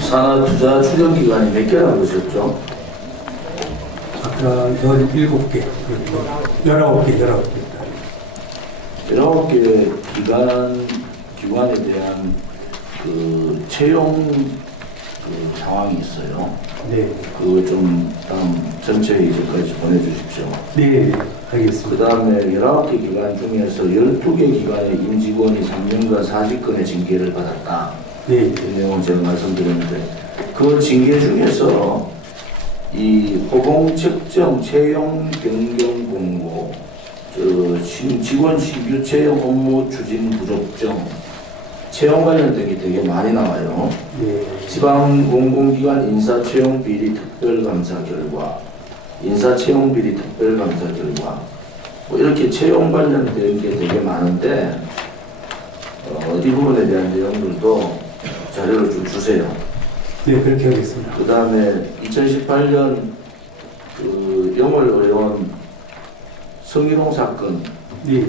산하투자 출연 기관이 몇 개라고 그러셨죠? 아까 17개, 19개, 19개. 19개 기관, 기관에 대한 그 채용 그 상황이 있어요. 네, 그거 좀 다음 전체 회의까지 보내주십시오. 네, 그 알겠습니다. 다음에 19개 기관 중에서 12개 기관의 임직원이 3년간 40건의 징계를 받았다. 네, 그 내용은 제가 말씀드렸는데 그 징계 중에서 이 호봉 책정 채용 변경 공고 저 신- 직원 신규 채용 업무 추진 부족정 채용 관련된 게 되게 많이 나와요. 네, 지방 공공기관 인사 채용 비리 특별 감사 결과, 인사 채용 비리 특별 감사 결과, 뭐 이렇게 채용 관련된 게 되게 많은데 어, 이 부분에 대한 내용들도 자료를 좀 주세요. 네, 그렇게 하겠습니다. 그 다음에 2018년 그 영월 의원 성희롱 사건, 네,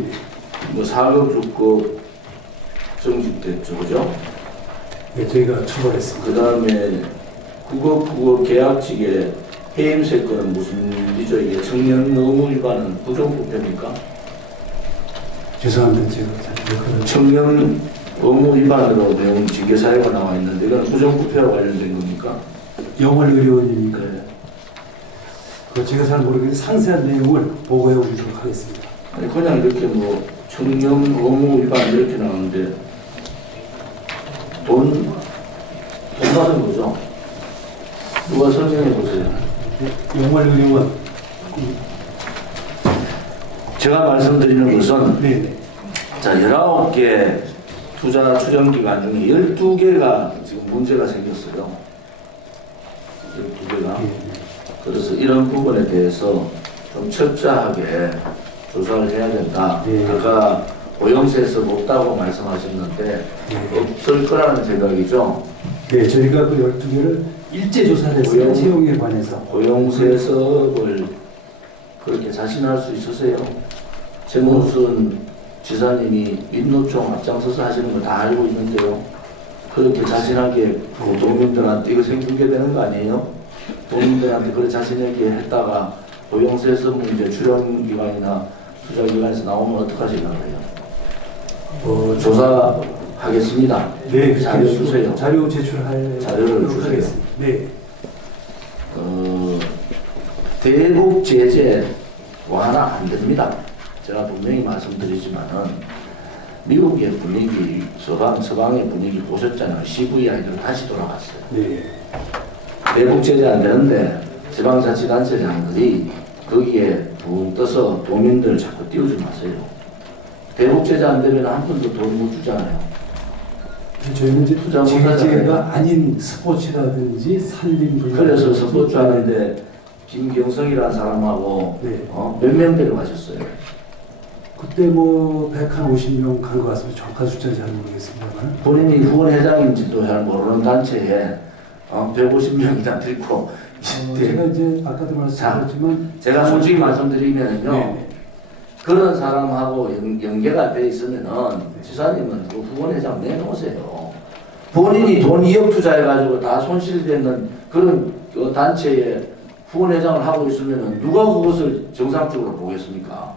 뭐 4급, 6급 정직됐죠, 그죠? 네, 저희가 처벌했습니다. 그 다음에 국어 국어 계약직의 해임세 건은 무슨 일이죠? 이게 청년 의무 위반은 부정부패입니까? 죄송합니다. 제가 잘 기억하는 청년 의무 위반으로 내용 징계 사유가 나와 있는데 이건 부정부패와 관련된 겁니까? 영월 의료원이니까 네. 그거 제가 잘 모르겠는데 상세한 내용을 보고해 오도록 하겠습니다. 아니 그냥 이렇게 뭐 청년 의무 위반 이렇게 나오는데 돈, 돈 받은 거죠? 누가 설명해 보세요. 네, 영월 의료원. 제가 말씀드리는 것은 네, 네, 자, 19개 투자 출연 기관 중에 12개가 지금 문제가 생겼어요. 12개가. 네, 그래서 이런 부분에 대해서 좀 철저하게 조사를 해야 된다. 네. 아까 고용세에서 없다고 말씀하셨는데 네. 없을 거라는 생각이죠. 네, 저희가 그 12개를 일제 조사를 했어요. 고용- 채용에 관해서. 고용세습을 그렇게 자신할 수 있으세요? 최문순 지사님이 민노총 앞장서서 하시는 거 다 알고 있는데요. 그렇게 자신하게 그 동민들한테 이거 생기게 되는 거 아니에요? 동민들한테 그래 자신에게 했다가 고용세습 문제 출연기관이나 투자기관에서 나오면 어떡하시려고요? 어, 조사 하겠습니다. 네, 자료 주세요. 자료 제출할 자료를 주세요. 하겠습니다. 네, 어, 대북 제재 완화 안 됩니다. 제가 분명히 말씀드리지만은 미국의 분위기, 서방, 서방의 분위기 보셨잖아요. CVI로 다시 돌아갔어요. 네, 대북 제재 안 되는데 지방자치단체장들이 거기에 붕 떠서 도민들 자꾸 띄우지 마세요. 대북 제재 안 되면 한 푼도 돈 못 주잖아요. 저희는 이제. 제재가 아닌 스포츠라든지 산림 분야 그래서 스포츠 하는데 김경성이라는 사람하고 네. 어, 몇명 데려가셨어요? 그때 뭐 150명 간 것 같습니다. 정확한 숫자는 잘 모르겠습니다만. 본인이 후원 회장인지도 잘 모르는 단체에 어, 150명이나 데리고 어, 네. 제가 이제 아까도 말씀드렸지만 제가 솔직히 말씀드리면요 네, 그런 사람하고 연, 연계가 돼 있으면은 지사님은 그 후원 회장 내놓으세요. 본인이 돈 2억 투자해가지고 다 손실되는 그런 그 단체에 후원 회장을 하고 있으면은 누가 그것을 정상적으로 보겠습니까?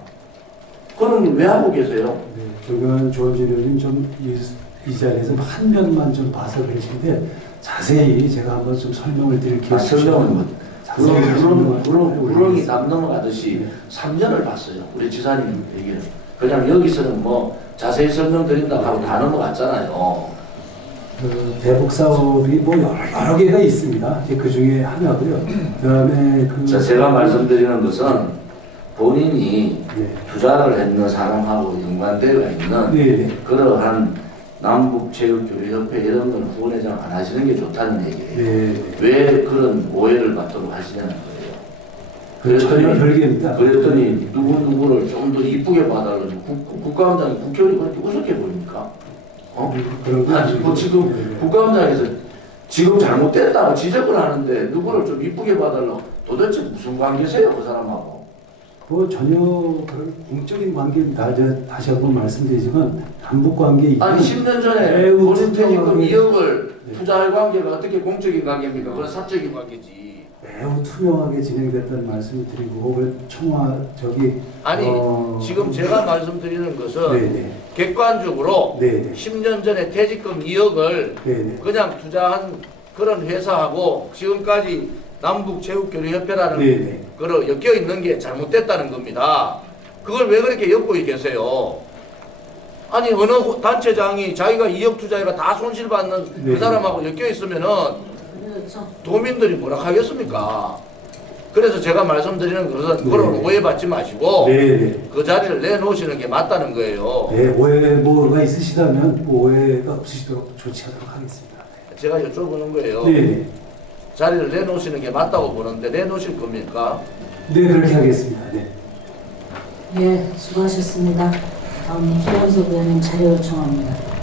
걸왜 하고 계세요? 네, 조경 조원진 의원님 좀이 이 자리에서 한 면만 좀 봐서 그러신데 자세히 제가 한번 좀 설명을 드릴 기회를 아, 설명은 뭐. 구렁이 담 넘어가듯이 네. 3년을 봤어요. 우리 지사님 얘기를. 그냥 여기서는 뭐 자세히 설명드린다고 하고 다 넘어갔잖아요. 그 대북 사업이 뭐 여러, 여러 개가 있습니다. 그 중에 하나고요. 그다음에 그 자, 제가 말씀드리는 것은 본인이 네. 투자를 했는 사람하고 연관되어 있는 네, 네. 그러한 남북체육교류협회 이런 건 후원회장 안 하시는 게 좋다는 얘기예요. 네. 왜 그런 오해를 받도록 하시냐는 거예요. 전혀 그랬더니, 별개입니다. 그랬더니 누구 누구를 좀 더 이쁘게 봐달라고 국, 국가원장이 국회의원이 그렇게 우습게 보입니까? 어? 아니, 뭐 지금. 국가원장에서 지금 잘못됐다고 지적을 하는데 누구를 좀 이쁘게 봐달라고 도대체 무슨 관계세요 그 사람하고 뭐 전혀 그런 공적인 관계입니다. 제가 다시 한번 말씀드리지만 남북 관계 아니 10년 전에 본인 퇴직금 투명하게- 2억을 네. 투자할 관계가 어떻게 공적인 관계입니까? 그건 사적인 관계지. 매우 투명하게 진행됐다는 말씀을 드리고 그 청와 저기 아니 어, 지금 제가 말씀드리는 것은 네네 객관적으로 네네 10년 전에 퇴직금 2억을 네네 그냥 투자한 그런 회사하고 지금까지 남북체육교류협회라는 네네 거로 엮여 있는 게 잘못됐다는 겁니다. 그걸 왜 그렇게 엮고 계세요? 아니 어느 호- 단체장이 자기가 2억 투자해가 다 손실받는 그 네. 사람하고 엮여 있으면은. 도민들이 뭐라 하겠습니까? 그래서 제가 말씀드리는 것은 네. 그걸 오해받지 마시고 네네 그 자리를 내놓으시는 게 맞다는 거예요. 네 오해 뭐가 있으시다면 뭐 오해가 없으시도록 조치하도록 하겠습니다. 제가 여쭤보는 거예요. 네네 자리를 내놓으시는 게 맞다고 보는데 내놓으실 겁니까? 네 그렇게 하겠습니다. 네. 예, 수고하셨습니다. 다음 소연석 의원님 자료 요청합니다.